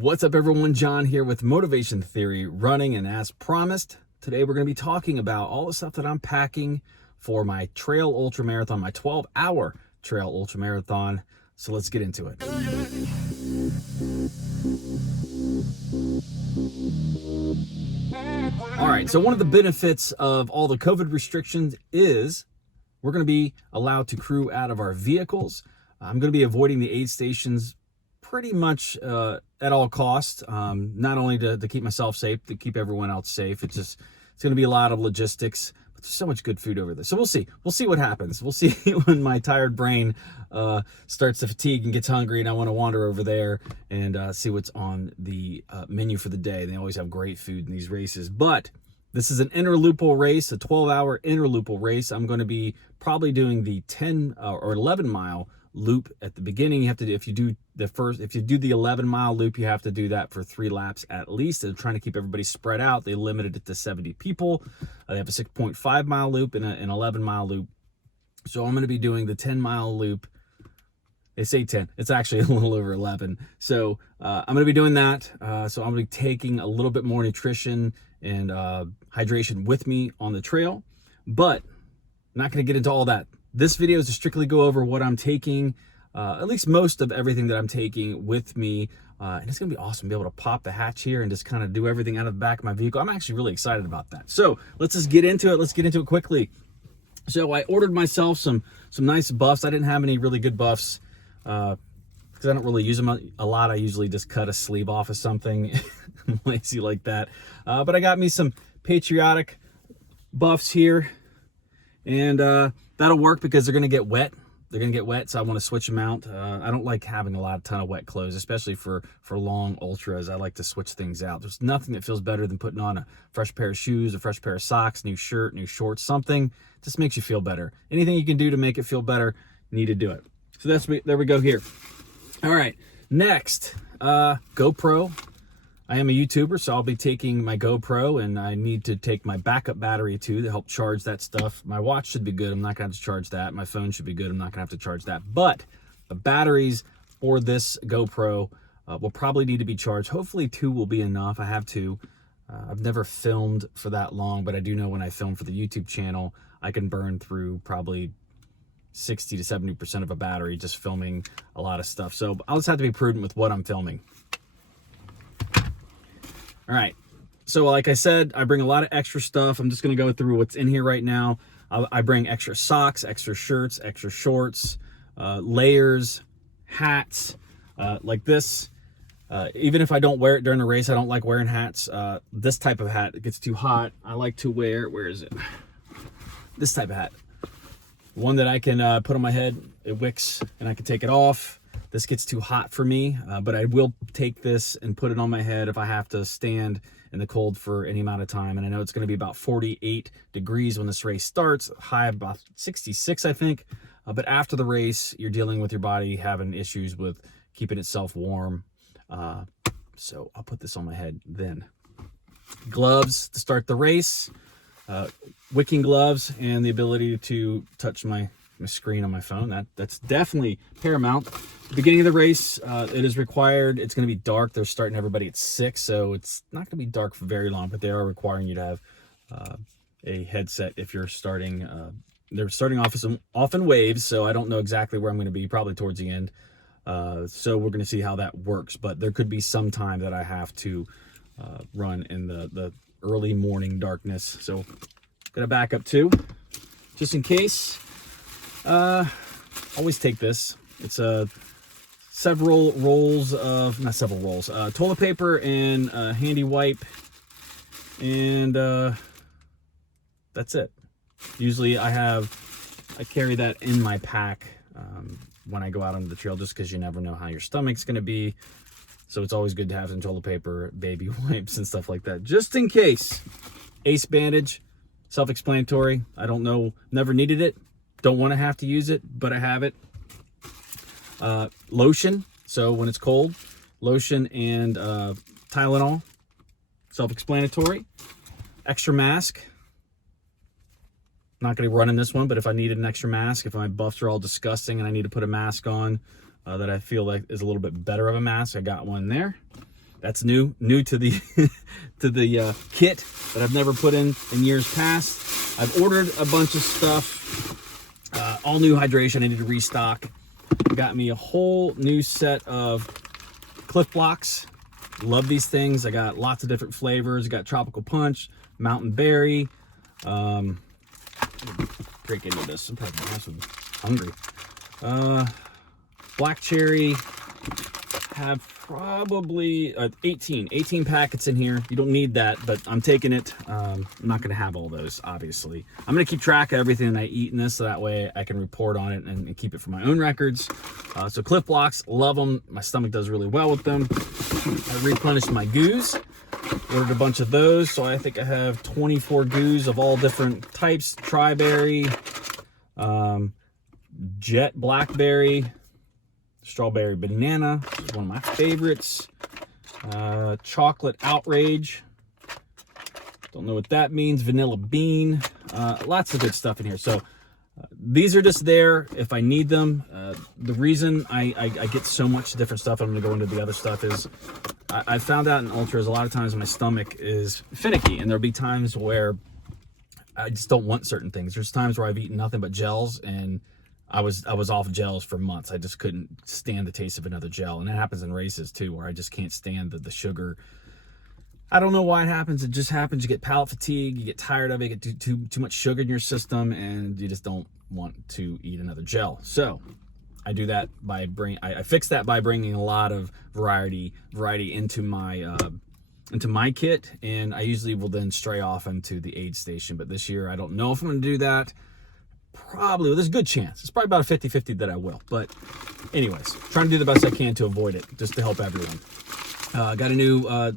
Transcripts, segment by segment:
What's up, everyone? John here with Motivation Theory Running, and as promised, today we're going to be talking about all the stuff that I'm packing for my trail ultra marathon, my 12-hour trail ultra marathon. So let's get into it. All right, so one of the benefits of all the COVID restrictions is we're going to be allowed to crew out of our vehicles. I'm going to be avoiding the aid stations pretty much at all costs, not only to keep myself safe, to keep everyone else safe. It's going to be a lot of logistics, but there's so much good food over there. So we'll see what happens. We'll see when my tired brain starts to fatigue and gets hungry and I want to wander over there and see what's on the menu for the day. They always have great food in these races, but this is an interlupal race, a 12-hour interlupal race. I'm going to be probably doing the 10 or 11 mile loop at the beginning. You have to do, if you do the 11-mile loop, you have to do that for 3 laps at least. They're trying to keep everybody spread out. They limited it to 70 people. They have a 6.5-mile loop and an 11-mile loop. So I'm going to be doing the 10-mile loop. They say 10. It's actually a little over 11. So I'm going to be doing that. So I'm going to be taking a little bit more nutrition and hydration with me on the trail, but I'm not going to get into all that. This video is to strictly go over what I'm taking, at least most of everything that I'm taking with me. And it's going to be awesome to be able to pop the hatch here and just kind of do everything out of the back of my vehicle. I'm actually really excited about that. So let's just get into it. Let's get into it quickly. So I ordered myself some nice buffs. I didn't have any really good buffs because I don't really use them a lot. I usually just cut a sleeve off of something. I'm lazy like that. But I got me some patriotic buffs here. And that'll work because they're going to get wet. They're going to get wet, so I want to switch them out. I don't like having a ton of wet clothes, especially for long ultras. I like to switch things out. There's nothing that feels better than putting on a fresh pair of shoes, a fresh pair of socks, new shirt, new shorts, something. Just makes you feel better. Anything you can do to make it feel better, you need to do it. So there we go here. All right, next, GoPro. I am a YouTuber, so I'll be taking my GoPro, and I need to take my backup battery too to help charge that stuff. My watch should be good. I'm not going to have to charge that. My phone should be good. I'm not going to have to charge that. But the batteries for this GoPro will probably need to be charged. Hopefully 2 will be enough. I have 2. I've never filmed for that long, but I do know when I film for the YouTube channel, I can burn through probably 60 to 70% of a battery just filming a lot of stuff. So I'll just have to be prudent with what I'm filming. All right, so like I said, I bring a lot of extra stuff. I'm just going to go through what's in here right now. I bring extra socks, extra shirts, extra shorts, layers, hats, like this. Even if I don't wear it during the race, I don't like wearing hats. This type of hat, it gets too hot. I like to wear, where is it? This type of hat. One that I can put on my head, it wicks, and I can take it off. This gets too hot for me, but I will take this and put it on my head if I have to stand in the cold for any amount of time. And I know it's going to be about 48 degrees when this race starts, high about 66, I think. But after the race, you're dealing with your body having issues with keeping itself warm. So I'll put this on my head then. Gloves to start the race, wicking gloves, and the ability to touch my screen on my phone. That's definitely paramount. Beginning of the race, it is required. It's going to be dark. They're starting everybody at 6, so it's not going to be dark for very long, but they are requiring you to have a headset if you're starting. They're starting off in waves, so I don't know exactly where I'm going to be, probably towards the end. So we're going to see how that works, but there could be some time that I have to run in the early morning darkness. So going to back up too, just in case. Always take this. It's several rolls of, not several rolls, toilet paper and a handy wipe, and that's it. Usually I carry that in my pack when I go out on the trail, just because you never know how your stomach's going to be. So it's always good to have some toilet paper, baby wipes, and stuff like that, just in case. Ace bandage, self-explanatory. I don't know, never needed it. Don't want to have to use it, but I have it. Lotion, so when it's cold, lotion and Tylenol, self-explanatory. Extra mask. Not going to run in this one, but if I needed an extra mask, if my buffs are all disgusting and I need to put a mask on that I feel like is a little bit better of a mask, I got one there. That's new to the to the kit that I've never put in years past. I've ordered a bunch of stuff, all new hydration. I need to restock. Got me a whole new set of Cliff Blocks. Love these things. I got lots of different flavors. I got tropical punch, mountain berry. Break into this. I'm probably hungry. Black cherry. Have probably 18 packets in here. You don't need that, but I'm taking it. I'm not going to have all those, obviously. I'm going to keep track of everything I eat in this, so that way I can report on it and keep it for my own records. So Cliff Blocks, love them. My stomach does really well with them. I replenished my goos. Ordered a bunch of those, so I think I have 24 goos of all different types. Tri-berry, jet blackberry, strawberry banana, which is one of my favorites. Chocolate outrage. Don't know what that means. Vanilla bean. Lots of good stuff in here. So these are just there if I need them. The reason I get so much different stuff, I'm going to go into the other stuff, is I found out in ultras a lot of times my stomach is finicky, and there'll be times where I just don't want certain things. There's times where I've eaten nothing but gels, and I was off gels for months. I just couldn't stand the taste of another gel. And it happens in races too, where I just can't stand the sugar. I don't know why it happens. It just happens. You get palate fatigue, you get tired of it, you get too much sugar in your system, and you just don't want to eat another gel. So I do that by I fix that by bringing a lot of variety into my kit, and I usually will then stray off into the aid station. But this year I don't know if I'm going to do that. Probably, well, there's a good chance. It's probably about a 50-50 that I will. But anyways, trying to do the best I can to avoid it, just to help everyone. Got a new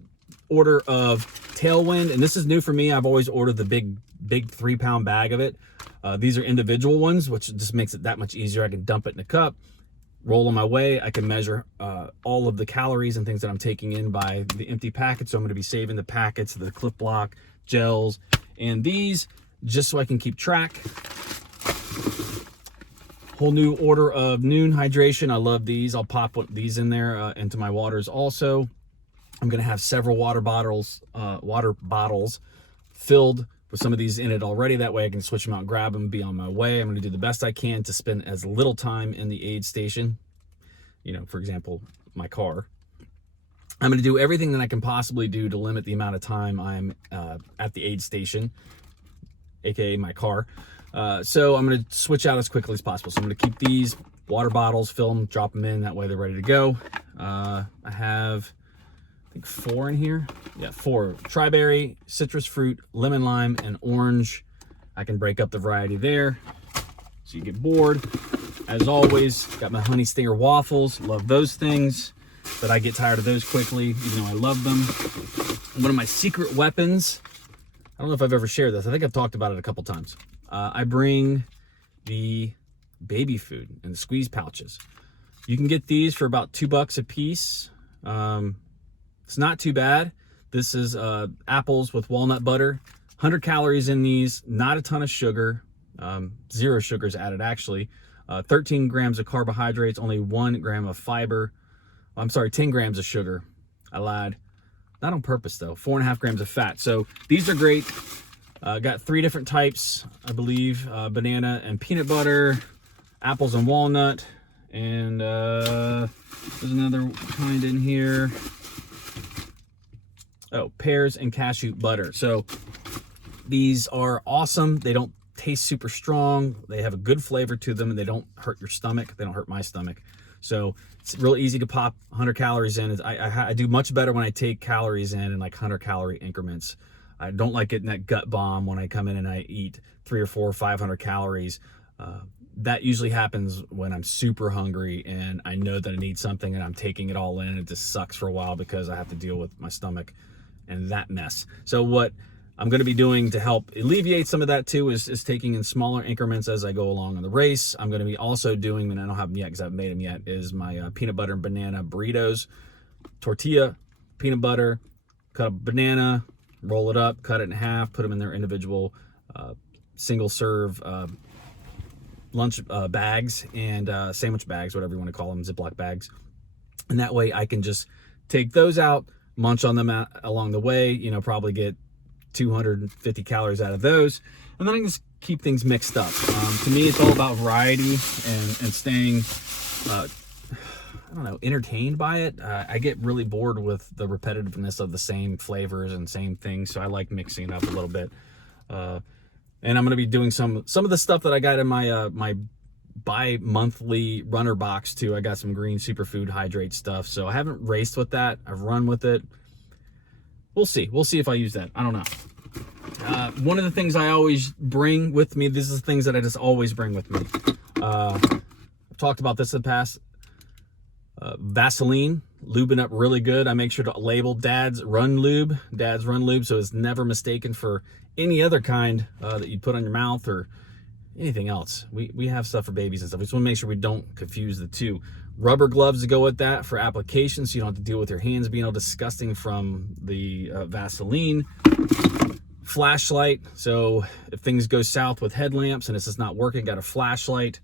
order of Tailwind, and this is new for me. I've always ordered the big 3-pound bag of it. These are individual ones, which just makes it that much easier. I can dump it in a cup, roll on my way. I can measure all of the calories and things that I'm taking in by the empty packets. So I'm going to be saving the packets, the Cliff Block, gels, and these, just so I can keep track. Whole new order of Noon hydration. I love these. I'll pop these in there into my waters also. I'm going to have several water bottles filled with some of these in it already. That way I can switch them out and grab them and be on my way. I'm going to do the best I can to spend as little time in the aid station. You know, for example, my car. I'm going to do everything that I can possibly do to limit the amount of time I'm at the aid station, aka my car. So I'm going to switch out as quickly as possible. So I'm going to keep these water bottles, fill them, drop them in. That way they're ready to go. I have, I think, 4 in here. Yeah, 4. Tri-berry, citrus fruit, lemon lime, and orange. I can break up the variety there, so you get bored. As always, got my honey stinger waffles. Love those things, but I get tired of those quickly, even though I love them. One of my secret weapons, I don't know if I've ever shared this. I think I've talked about it a couple times. I bring the baby food and the squeeze pouches. You can get these for about $2 a piece. It's not too bad. This is apples with walnut butter. 100 calories in these, not a ton of sugar. 0 sugars added, actually. 13 grams of carbohydrates, only 1 gram of fiber. I'm sorry, 10 grams of sugar. I lied. Not on purpose, though. 4.5 grams of fat. So these are great. Got 3 different types, I believe. Banana and peanut butter, apples and walnut, and there's another kind in here. Oh, pears and cashew butter. So these are awesome. They don't taste super strong. They have a good flavor to them, and they don't hurt your stomach. They don't hurt my stomach. So it's real easy to pop 100 calories in. I do much better when I take calories in like 100-calorie increments. I don't like getting that gut bomb when I come in and I eat 300 or 400 or 500 calories. That usually happens when I'm super hungry and I know that I need something and I'm taking it all in, and it just sucks for a while because I have to deal with my stomach and that mess. So what I'm going to be doing to help alleviate some of that too is taking in smaller increments as I go along in the race. I'm going to be also doing, and I don't have them yet because I haven't made them yet, is my peanut butter and banana burritos. Tortilla, peanut butter, cut a banana, roll it up, cut it in half, put them in their individual single serve lunch bags and sandwich bags, whatever you want to call them, Ziploc bags. And that way I can just take those out, munch on them along the way, you know, probably get 250 calories out of those. And then I can just keep things mixed up. To me, it's all about variety and staying, I don't know, entertained by it. I get really bored with the repetitiveness of the same flavors and same things, so I like mixing it up a little bit. And I'm going to be doing some of the stuff that I got in my my bi-monthly runner box too. I got some green superfood hydrate stuff, so I haven't raced with that. I've run with it. We'll see if I use that. I don't know. One of the things I always bring with me, this is the things that I just always bring with me. I've talked about this in the past. Vaseline, lubing up really good. I make sure to label Dad's Run Lube, so it's never mistaken for any other kind that you put on your mouth or anything else. We have stuff for babies and stuff. We just want to make sure we don't confuse the two. Rubber gloves to go with that for application, so you don't have to deal with your hands being all disgusting from the Vaseline. Flashlight, so if things go south with headlamps and it's just not working, got a flashlight.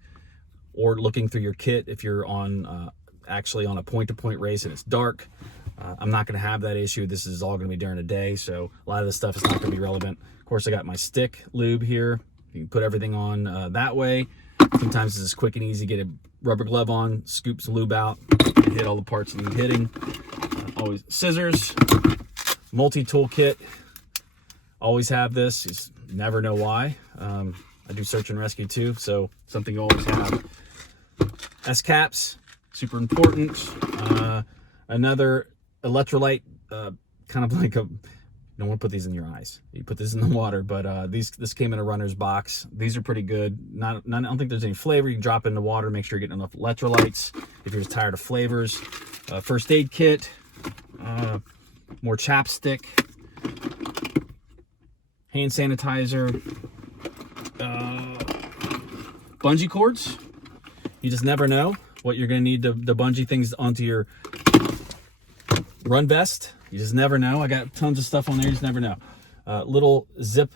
Or looking through your kit if you're on actually on a point-to-point race and it's dark. I'm not going to have that issue. This is all going to be during the day, so a lot of this stuff is not going to be relevant. Of course, I got my stick lube here. You can put everything on that way. Sometimes it's just quick and easy. Get a rubber glove on, scoop some lube out, and hit all the parts that need hitting. Always scissors, multi-tool kit. Always have this. You just never know why. I do search and rescue too, so something you always have. S-caps, super important. Another electrolyte, kind of like you don't want to put these in your eyes. You put this in the water, but this came in a runner's box. These are pretty good. I don't think there's any flavor. You can drop it in the water, make sure you're getting enough electrolytes if you're just tired of flavors. First aid kit, more chapstick, hand sanitizer, bungee cords. You just never know what you're going to need the bungee things onto your run vest. You just never know. I got tons of stuff on there. You just never know. Little zip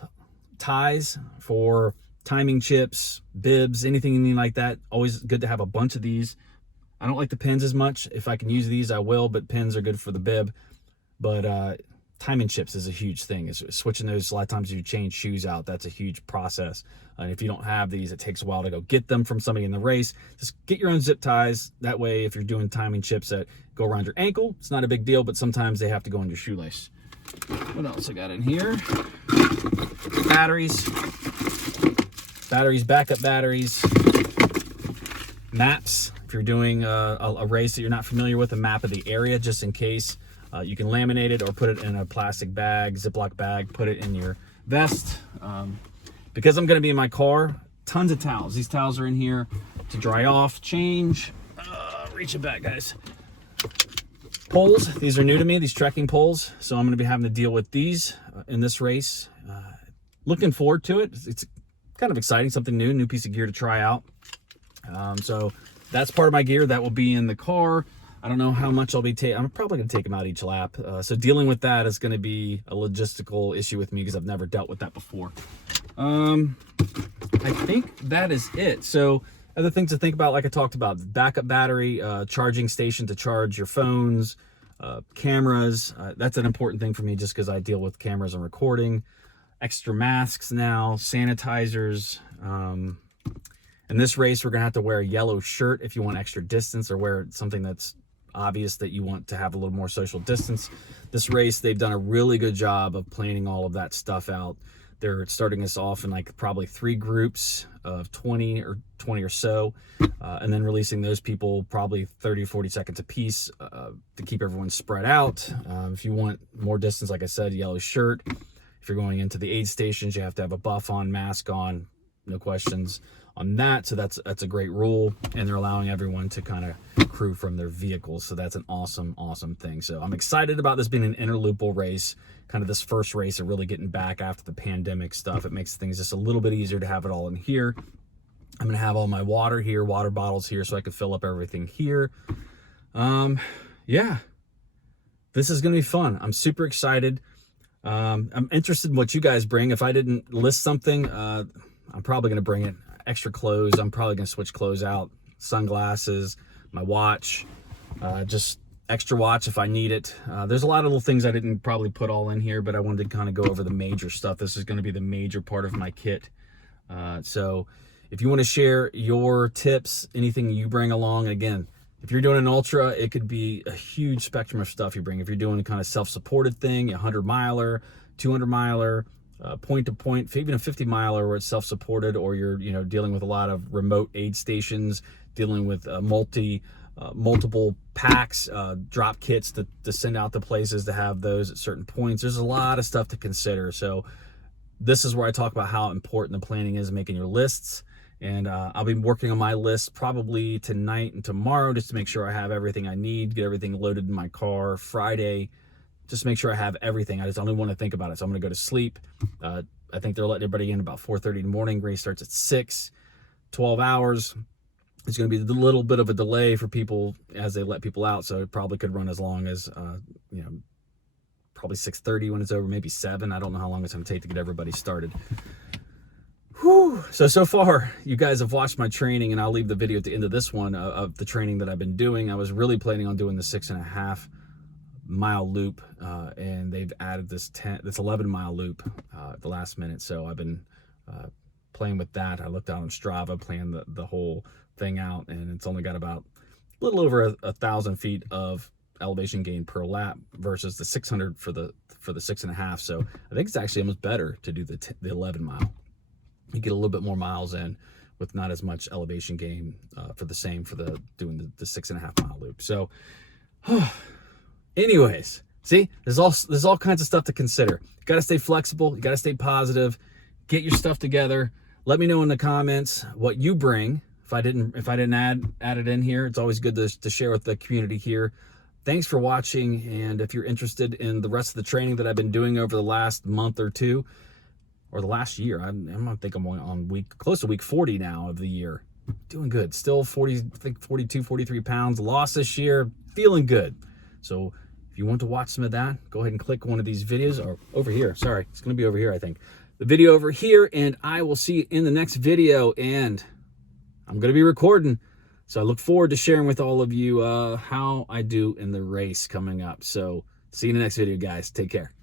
ties for timing chips, bibs, anything like that. Always good to have a bunch of these. I don't like the pins as much. If I can use these, I will, but pins are good for the bib. But timing chips is a huge thing. It's switching those. A lot of times you change shoes out. That's a huge process. And if you don't have these, it takes a while to go get them from somebody in the race. Just get your own zip ties. That way, if you're doing timing chips that go around your ankle, it's not a big deal, but sometimes they have to go on your shoelace. What else I got in here? Batteries, backup batteries, maps. If you're doing a race that you're not familiar with, a map of the area, just in case. You can laminate it or put it in a plastic bag, Ziploc bag, put it in your vest. Because I'm going to be in my car, tons of towels. These towels are in here to dry off, change. Reach it back, guys. Poles, these are new to me, these trekking poles. So I'm going to be having to deal with these in this race. Looking forward to it. It's kind of exciting, something new piece of gear to try out. So that's part of my gear that will be in the car. I don't know how much I'll be taking. I'm probably going to take them out each lap. So dealing with that is going to be a logistical issue with me because I've never dealt with that before. I think that is it. So other things to think about, like I talked about, backup battery, charging station to charge your phones, cameras. That's an important thing for me just because I deal with cameras and recording. Extra masks now, sanitizers. In this race, we're going to have to wear a yellow shirt if you want extra distance, or wear something that's obvious that you want to have a little more social distance. This race, they've done a really good job of planning all of that stuff out. They're starting us off in like probably 3 groups of 20 or so, and then releasing those people probably 30 or 40 seconds a piece to keep everyone spread out. If you want more distance, like I said, yellow shirt. If you're going into the aid stations, you have to have a buff on, mask on, no questions on that. So that's a great rule, and they're allowing everyone to kind of crew from their vehicles. So that's an awesome thing. So I'm excited about this being an interloopal race, kind of this first race of really getting back after the pandemic stuff. It makes things just a little bit easier to have it all in here. I'm gonna have all my water here, water bottles here, so I can fill up everything here. Yeah, this is gonna be fun. I'm super excited. I'm interested in what you guys bring. If I didn't list something, I'm probably gonna bring it. Extra clothes. I'm probably gonna switch clothes out. Sunglasses, my watch, just extra watch if I need it. There's a lot of little things I didn't probably put all in here, but I wanted to kind of go over the major stuff. This is going to be the major part of my kit. So if you want to share your tips, anything you bring along, again, if you're doing an ultra, it could be a huge spectrum of stuff you bring. If you're doing a kind of self-supported thing, a 100-miler, 200-miler, point-to-point, even a 50-miler where it's self-supported, or you're dealing with a lot of remote aid stations, dealing with multiple packs, drop kits to send out to places to have those at certain points. There's a lot of stuff to consider. So this is where I talk about how important the planning is, making your lists. And I'll be working on my list probably tonight and tomorrow just to make sure I have everything I need, get everything loaded in my car. Friday, just make sure I have everything. I just only want to think about it. So I'm going to go to sleep. I think they're letting everybody in about 4:30 in the morning. Race starts at 6, 12 hours. It's going to be a little bit of a delay for people as they let people out. So it probably could run as long as, probably 6:30 when it's over, maybe 7. I don't know how long it's going to take to get everybody started. Whew. So far, you guys have watched my training, and I'll leave the video at the end of this one of the training that I've been doing. I was really planning on doing the 6.5-mile loop, and they've added this 11-mile loop at the last minute. So I've been playing with that. I looked out on Strava, planned the whole thing out, and it's only got about a little over 1,000 feet of elevation gain per lap versus the 600 for the 6.5. So I think it's actually almost better to do the 11-mile. You get a little bit more miles in with not as much elevation gain for doing the 6.5-mile loop. So anyways, see, there's all kinds of stuff to consider. You got to stay flexible. You got to stay positive. Get your stuff together. Let me know in the comments what you bring. If I didn't add it in here, it's always good to share with the community here. Thanks for watching. And if you're interested in the rest of the training that I've been doing over the last month or two, or the last year, I think I'm on close to week 40 now of the year. Doing good. Still 42, 43 pounds lost this year. Feeling good. So if you want to watch some of that, go ahead and click one of these videos, or over here. Sorry, it's going to be over here, I think. The video over here, and I will see you in the next video. And I'm going to be recording, so I look forward to sharing with all of you how I do in the race coming up. So see you in the next video, guys. Take care.